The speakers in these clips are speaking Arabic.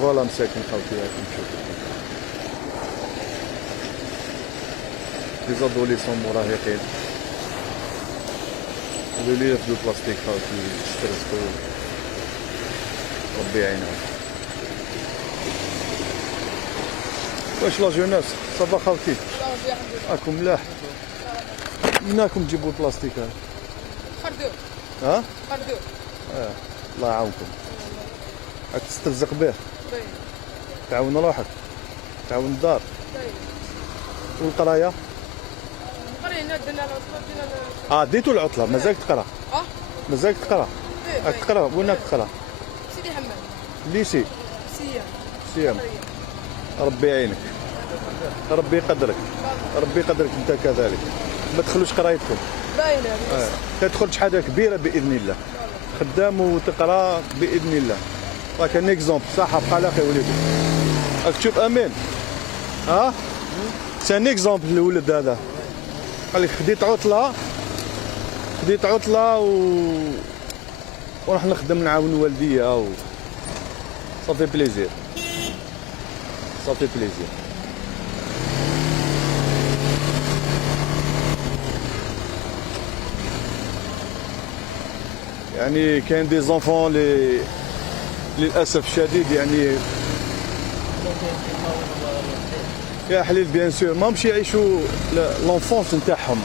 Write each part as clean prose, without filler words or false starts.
فوالا مساكن خاوتي راكم تشوفوا دي زادوليسون مراهقين قالوا لي ياخدو البلاستيك خاوتي يسترزقو ربي يعينهم. واش لا جوناس صافا خاوتي راكم ملاح مناكم تجيبوا البلاستيك هذا؟ خردوه. ها؟ خردوه. الله يعاونكم راك تسترزق به طيب. تعاون روحك تعاون الدار طيب. والقرايه قرينا درنا العطله ديتو العطله مازالك تقرا مازالك تقرا راك تقرا وين راك تقرا؟ سيدي حماد ليسي سيام ربي يعينك ربي يقدرك ربي يقدرك انت كذلك ما تخلوش قرايتكم باينه. تدخل شهاده كبيره باذن الله خدام وتقرا باذن الله راك ان اكزومبل صح بقى لاخي وليدي راك تشوف امين سي ان اكزومبل الولد هذا قال لك خديت عطله ونروح نخدم نعاون والديا صافي بليزير يعني كاين دي زونفون للاسف الشديد يعني يا حليل بيان سور ماهمش يعيشوا لونفونس نتاعهم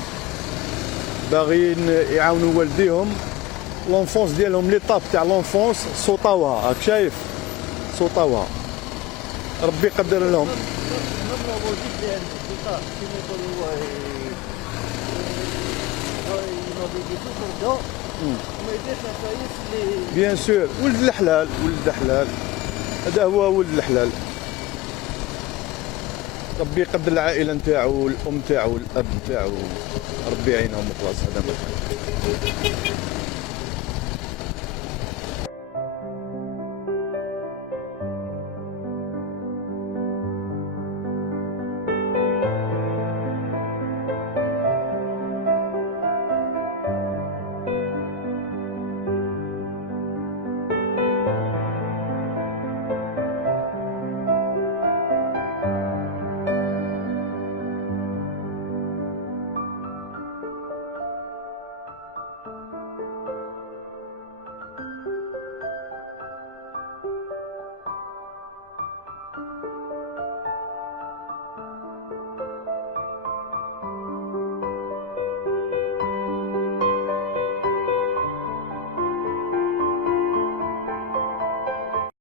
باغيين يعاونوا والديهم لونفونس ديالهم ليطاب تاع لونفونس صوطاوها راك شايف صوطاوها ربي يقدر لهم بيان سور ولد الحلال هذا هو ولد الحلال ربي يقدر العائله نتاعو والام نتاعو والاب نتاعو ربي يعينهم وخلاص هذا ما كان